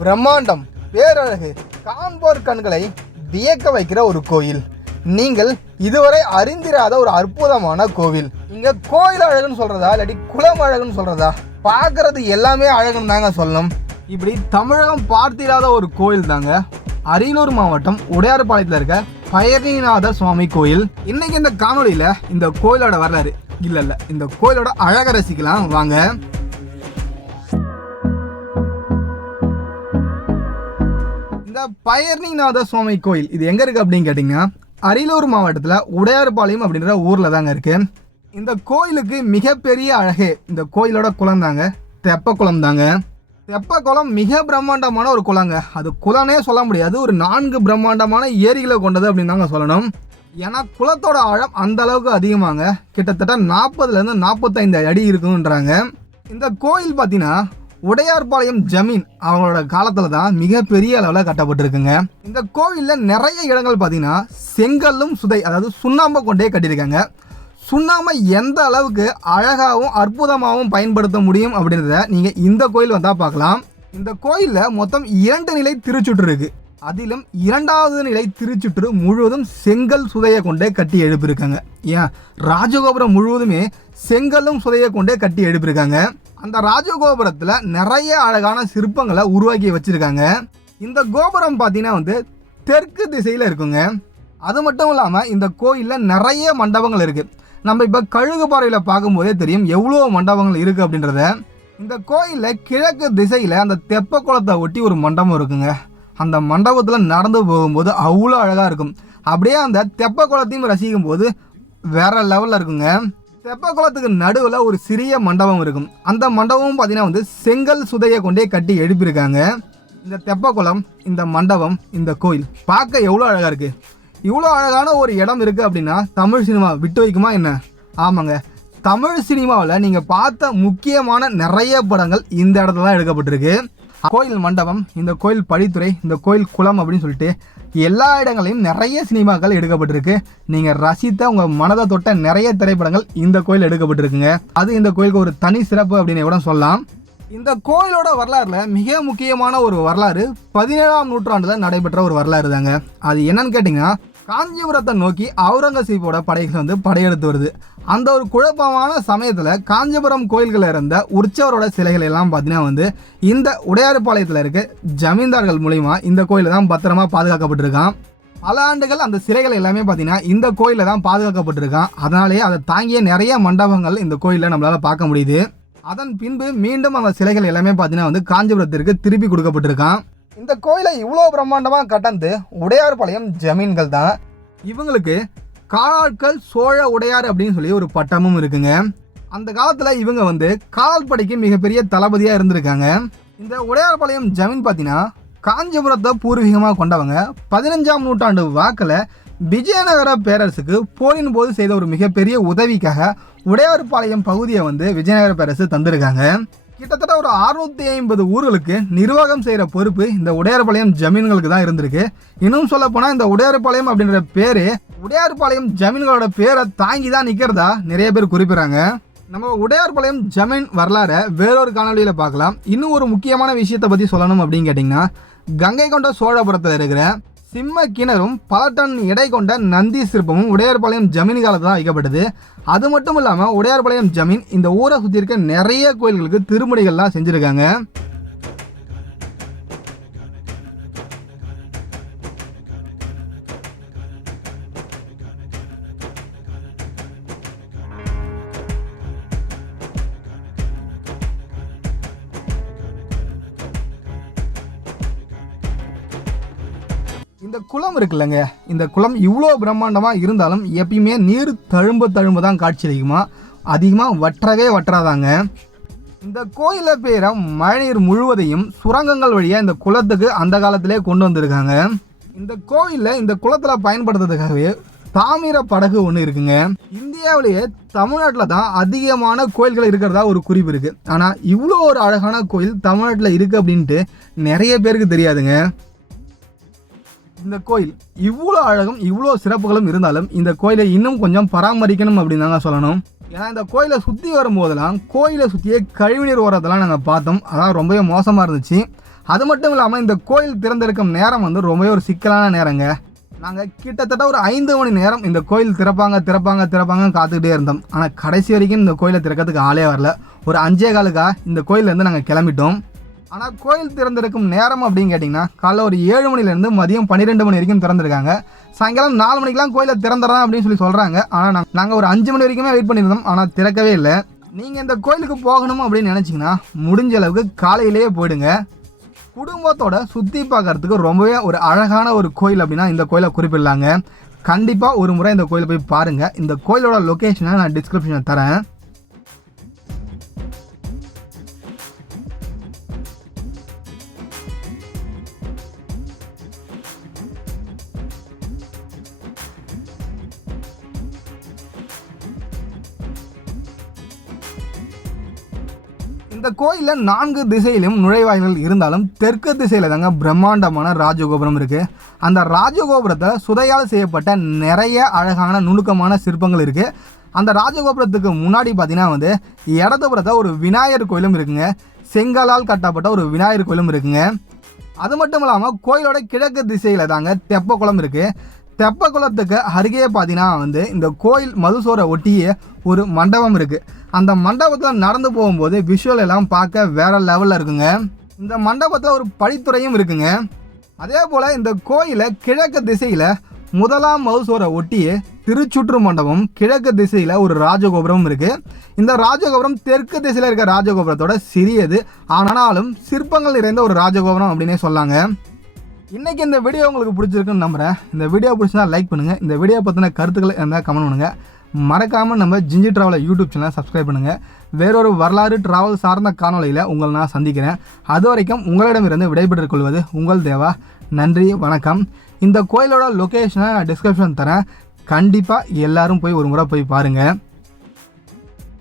பிரம்மாண்டம் பேரழகு காண்போர் கண்களை வியக்க வைக்கிற ஒரு கோயில். நீங்கள் இதுவரை அறிந்திராத ஒரு அற்புதமான கோவில். இங்க கோயில் அழகுன்னு சொல்றதா இல்லாட்டி குளம் அழகுன்னு சொல்றதா? பார்க்கறது எல்லாமே அழகுன்னு தாங்க சொல்லணும். இப்படி தமிழகம் பார்த்திராத ஒரு கோயில் தாங்க. அரியலூர் மாவட்டம் உடையார்பாளையத்தில் இருக்க பயணிநாத சுவாமி கோயில். இன்னைக்கு இந்த காணொளியில இந்த கோயிலோட வரலாறு இல்ல இல்ல. இந்த கோயிலோட அழக ரசிக்கலாம். வாங்க. இந்த பயர்ணிநாத சுவாமி கோயில். இது எங்க இருக்கு அப்படின்னு கேட்டிங்கன்னா அரியலூர் மாவட்டத்தில் உடையார்பாளையம் அப்படின்ற ஊர்ல தாங்க இருக்கு. இந்த கோயிலுக்கு மிகப்பெரிய அழகே இந்த கோயிலோட குளம் தாங்க. தெப்ப குளம் தாங்க. தெப்ப குளம் மிக பிரம்மாண்டமான ஒரு குளங்க. அது குளம்னே சொல்ல முடியாது. ஒரு நான்கு பிரம்மாண்டமான ஏரிகளை கொண்டது அப்படின்னு தாங்க சொல்லணும். ஏன்னா குளத்தோட ஆழம் அந்த அளவுக்கு அதிகமாங்க. கிட்டத்தட்ட நாற்பதுலேருந்து நாற்பத்தைந்து அடி இருக்குன்றாங்க. இந்த கோயில் பார்த்தீங்கன்னா உடையார்பாளையம் ஜமீன் அவங்களோட காலத்தில் தான் மிகப்பெரிய அளவில் கட்டப்பட்டிருக்குங்க. இந்த கோவிலில் நிறைய இடங்கள் பார்த்தீங்கன்னா செங்கல்லும் சுதை அதாவது சுண்ணாம்பை கொண்டே கட்டியிருக்காங்க. சுண்ணாம்பை எந்த அளவுக்கு அழகாகவும் அற்புதமாகவும் பயன்படுத்த முடியும் அப்படின்றத நீங்கள் இந்த கோயில் வந்தால் பார்க்கலாம். இந்த கோயிலில் மொத்தம் இரண்டு நிலை திருச்சுற்று இருக்கு. அதிலும் இரண்டாவது நிலை திருச்சுற்று முழுவதும் செங்கல் சுதையை கொண்டே கட்டி எழுப்பியிருக்காங்க. ஏன்? ராஜகோபுரம் முழுவதுமே செங்கலும் சுதையை கொண்டே கட்டி எழுப்பியிருக்காங்க. அந்த ராஜகோபுரத்தில் நிறைய அழகான சிற்பங்களை உருவாக்கி வச்சுருக்காங்க. இந்த கோபுரம் பார்த்தீங்கன்னா வந்து தெற்கு திசையில் இருக்குங்க. அது மட்டும் இல்லாமல் இந்த கோயிலில் நிறைய மண்டபங்கள் இருக்குது நம்ம இப்போ கழுகுப்பாறையில் பார்க்கும்போதே தெரியும் எவ்வளோ மண்டபங்கள் இருக்குது அப்படின்றத. இந்த கோயிலில் கிழக்கு திசையில் அந்த தெப்ப குளத்தை ஒட்டி ஒரு மண்டபம் இருக்குங்க. அந்த மண்டபத்தில் நடந்து போகும்போது அவ்வளோ அழகாக இருக்கும். அப்படியே அந்த தெப்ப குளத்தையும் ரசிக்கும் போது வேறு லெவலில் இருக்குங்க. தெப்பக்குளத்துக்கு நடுவில் ஒரு சிறிய மண்டபம் இருக்கும். அந்த மண்டபமும் பார்த்தீங்கன்னா வந்து செங்கல் சுதையை கொண்டே கட்டி எழுப்பியிருக்காங்க. இந்த தெப்பக்குளம் இந்த மண்டபம் இந்த கோயில் பார்க்க எவ்வளோ அழகாக இருக்குது இவ்வளோ அழகான ஒரு இடம் இருக்குது அப்படின்னா தமிழ் சினிமா விட்டு வைக்குமா என்ன? ஆமாங்க. தமிழ் சினிமாவில் நீங்கள் பார்த்த முக்கியமான நிறைய படங்கள் இந்த இடத்துல தான் எடுக்கப்பட்டிருக்கு. கோயில் மண்டபம் இந்த கோயில் படித்துறை இந்த கோயில் குளம் அப்படின்னு சொல்லிட்டு எல்லா இடங்களையும் நிறைய சினிமாக்கள் எடுக்கப்பட்டிருக்கு. நீங்கள் ரசித்த உங்கள் மனதை தொட்ட நிறைய திரைப்படங்கள் இந்த கோயில் எடுக்கப்பட்டிருக்குங்க. அது இந்த கோயிலுக்கு ஒரு தனி சிறப்பு அப்படின்னு கூட சொல்லலாம். இந்த கோயிலோட வரலாறுல மிக முக்கியமான ஒரு வரலாறு பதினேழாம் நூற்றாண்டுல நடைபெற்ற ஒரு வரலாறு தாங்க. அது என்னன்னு கேட்டிங்கன்னா காஞ்சிபுரத்தை நோக்கி அவுரங்கசீப்போட படைகள் வந்து படையெடுத்து வருது. அந்த ஒரு குழப்பமான சமயத்தில் காஞ்சிபுரம் கோயில்களில் இருந்த உற்சவரோட சிலைகள் எல்லாம் பார்த்தீங்கன்னா வந்து இந்த உடையாறுபாளையத்தில் இருக்க ஜமீன்தார்கள் மூலிமா இந்த கோயிலில் தான் பத்திரமா பாதுகாக்கப்பட்டிருக்கான். பல ஆண்டுகள் அந்த சிலைகள் எல்லாமே பார்த்தீங்கன்னா இந்த கோயிலில் தான் பாதுகாக்கப்பட்டிருக்கான். அதனாலேயே அதை தாங்கிய நிறைய மண்டபங்கள் இந்த கோயிலில் நம்மளால் பார்க்க முடியுது. அதன் பின்பு மீண்டும் அந்த சிலைகள் எல்லாமே பார்த்தீங்கன்னா வந்து காஞ்சிபுரத்திற்கு திருப்பி கொடுக்கப்பட்டிருக்கான். இந்த கோயிலை இவ்வளோ பிரம்மாண்டமாக கட்டந்து உடையார்பாளையம் ஜமீன்கள் தான். இவங்களுக்கு காலாட்கள் சோழ உடையார் அப்படின்னு சொல்லி ஒரு பட்டமும் இருக்குங்க. அந்த காலத்தில் இவங்க வந்து காலாட்படைக்கு மிகப்பெரிய தளபதியாக இருந்திருக்காங்க. இந்த உடையார்பாளையம் ஜமீன் பார்த்தீங்கன்னா காஞ்சிபுரத்தை பூர்வீகமாக கொண்டவங்க. பதினஞ்சாம் நூற்றாண்டு வாக்கில் விஜயநகர பேரரசுக்கு போரின் போது செய்த ஒரு மிகப்பெரிய உதவிக்காக உடையார்பாளையம் பகுதியை வந்து விஜயநகர பேரரசு தந்திருக்காங்க. கிட்டத்தட்ட ஒரு அறுநூத்தி ஐம்பது ஊர்களுக்கு நிர்வாகம் செய்கிற பொறுப்பு இந்த உடையார்பாளையம் ஜமீன்களுக்கு தான் இருந்திருக்கு. இன்னும் சொல்ல போனால் இந்த உடையார்பாளையம் அப்படின்ற பேரு உடையார்பாளையம் ஜமீன்களோட பேரை தாங்கி தான் நிற்கிறதா நிறைய பேர் குறிப்பிடுறாங்க. நம்ம உடையார்பாளையம் ஜமீன் வரலாறை வேறொரு காணொலியில் பார்க்கலாம். இன்னும் ஒரு முக்கியமான விஷயத்தை பற்றி சொல்லணும் அப்படின்னு கேட்டிங்கன்னா கங்கை கொண்ட சோழபுரத்தில் இருக்கிற சிம்ம கிணறும் பல டன் எடை கொண்ட நந்தி சிற்பமும் உடையார்பாளையம் ஜமீன் காலத்தில் தான் வைக்கப்பட்டது. அது மட்டும் இல்லாமல் உடையார்பாளையம் ஜமீன் இந்த ஊரை சுற்றி இருக்க நிறைய கோயில்களுக்கு திருமுடிகள்லாம் செஞ்சுருக்காங்க. இந்த குளம் இருக்குல்லங்க. இந்த குளம் இவ்வளோ பிரம்மாண்டமாக இருந்தாலும் எப்பயுமே நீர் தழும்ப தழும்ப தான் காட்சியளிக்குமா அதிகமாக வற்றவே வற்றாதாங்க. இந்த கோயிலை பேரை மழைநீர் முழுவதையும் சுரங்கங்கள் வழியாக இந்த குளத்துக்கு அந்த காலத்திலே கொண்டு வந்திருக்காங்க. இந்த கோயிலில் இந்த குளத்தில் பயன்படுத்துறதுக்காகவே தாமிர படகு ஒன்று இருக்குங்க. இந்தியாவிலேயே தமிழ்நாட்டில் தான் அதிகமான கோயில்கள் இருக்கிறதா ஒரு குறிப்பு இருக்குது ஆனால் இவ்வளோ ஒரு அழகான கோயில் தமிழ்நாட்டில் இருக்குது அப்படின்ட்டு நிறைய பேருக்கு தெரியாதுங்க. இந்த கோயில் இவ்வளோ அழகும் இவ்வளோ சிறப்புகளும் இருந்தாலும் இந்த கோயிலை இன்னும் கொஞ்சம் பராமரிக்கணும் அப்படின்னு தாங்க சொல்லணும். ஏன்னா இந்த கோயிலை சுற்றி வரும்போதெல்லாம் கோயிலை சுற்றியே கழிவுநீர் ஓரத்தெல்லாம் நாங்கள் பார்த்தோம். அதான் ரொம்பவே மோசமாக இருந்துச்சு. அது மட்டும் இல்லாமல் இந்த கோயில் திறந்திருக்கும் நேரம் வந்து ரொம்பவே ஒரு சிக்கலான நேரங்க. நாங்கள் கிட்டத்தட்ட ஒரு ஐந்து மணி நேரம் இந்த கோயில் திறப்பாங்க திறப்பாங்க திறப்பாங்க காத்துக்கிட்டே இருந்தோம். ஆனால் கடைசி வரைக்கும் இந்த கோயிலை திறக்கிறதுக்கு ஆளே வரல. ஒரு அஞ்சே காலுக்காக இந்த கோயிலேருந்து நாங்கள் கிளம்பிட்டோம். ஆனால் கோயில் திறந்திருக்கும் நேரம் அப்படின்னு கேட்டிங்கன்னா காலைல ஒரு ஏழு மணிலேருந்து மதியம் பன்னிரெண்டு மணி வரைக்கும் திறந்திருக்காங்க. சாயங்காலம் நாலு மணிக்கெலாம் கோயிலை திறந்துறேன் அப்படின்னு சொல்லி சொல்கிறாங்க ஆனால் நாங்கள் நாங்கள் ஒரு அஞ்சு மணி வரைக்குமே வெயிட் பண்ணியிருந்தோம். ஆனால் திறக்கவே இல்லை. நீங்கள் இந்த கோயிலுக்கு போகணும் அப்படின்னு நினச்சிங்கன்னா முடிஞ்ச அளவுக்கு காலையிலேயே போயிடுங்க. குடும்பத்தோட சுற்றி பார்க்கறதுக்கு ரொம்பவே ஒரு அழகான ஒரு கோயில் அப்படின்னா இந்த கோயிலை குறிப்பிடலாங்க. கண்டிப்பாக ஒரு முறை இந்த கோயிலை போய் பாருங்கள் இந்த கோயிலோட லொக்கேஷனை நான் டிஸ்கிரிப்ஷனில் தரேன். இந்த கோயிலில் நான்கு திசையிலும் நுழைவாயில்கள் இருந்தாலும் தெற்கு திசையில் தாங்க பிரம்மாண்டமான ராஜகோபுரம் இருக்குது அந்த ராஜகோபுரத்தில் சுதையால் செய்யப்பட்ட நிறைய அழகான நுணுக்கமான சிற்பங்கள் இருக்குது அந்த ராஜகோபுரத்துக்கு முன்னாடி பார்த்தீங்கன்னா வந்து இடதுபுறத்தில் ஒரு விநாயகர் கோயிலும் இருக்குங்க. செங்கலால் கட்டப்பட்ட ஒரு விநாயகர் கோயிலும் இருக்குங்க. அது மட்டும் இல்லாமல் கோயிலோட கிழக்கு திசையில் தாங்க தெப்பக்குளம் இருக்குது தெப்பக்குளத்துக்கு அருகே பார்த்தீங்கன்னா வந்து இந்த கோயில் மதுசோரை ஒட்டியே ஒரு மண்டபம் இருக்குது அந்த மண்டபத்தில் நடந்து போகும்போது விஷுவல் எல்லாம் பார்க்க வேற லெவலில் இருக்குங்க. இந்த மண்டபத்தில் ஒரு படித்துறையும் இருக்குங்க. அதே போல் இந்த கோயிலை கிழக்கு திசையில் முதலாம் மதுசோரை ஒட்டியே திருச்சுற்று மண்டபம் கிழக்கு திசையில் ஒரு ராஜகோபுரம் இருக்குது இந்த ராஜகோபுரம் தெற்கு திசையில் இருக்க ராஜகோபுரத்தோட சிறியது ஆனாலும் சிற்பங்கள் நிறைந்த ஒரு ராஜகோபுரம் அப்படின்னே சொல்லாங்க. இன்றைக்கி இந்த வீடியோ உங்களுக்கு பிடிச்சிருக்குன்னு நம்புகிறேன் இந்த வீடியோ பிடிச்சா லைக் பண்ணுங்கள் இந்த வீடியோ பற்றின கருத்துக்களை இருந்தால் கமெண்ட் பண்ணுங்கள் மறக்காமல் நம்ம ஜிஞ்சி ட்ராவலை யூடியூப் சேனலை சப்ஸ்கிரைப் பண்ணுங்கள் வேறொரு வரலாறு ட்ராவல் சார்ந்த காணொலியில் உங்களை நான் சந்திக்கிறேன். அது வரைக்கும் உங்களிடமிருந்து விடைபெற்றுக் கொள்வது உங்கள் தேவா. நன்றி வணக்கம். இந்த கோயிலோட லொக்கேஷனை நான் டிஸ்கிரிப்ஷன் தரேன். கண்டிப்பாக எல்லாரும் போய் ஒரு முறை போய் பாருங்கள்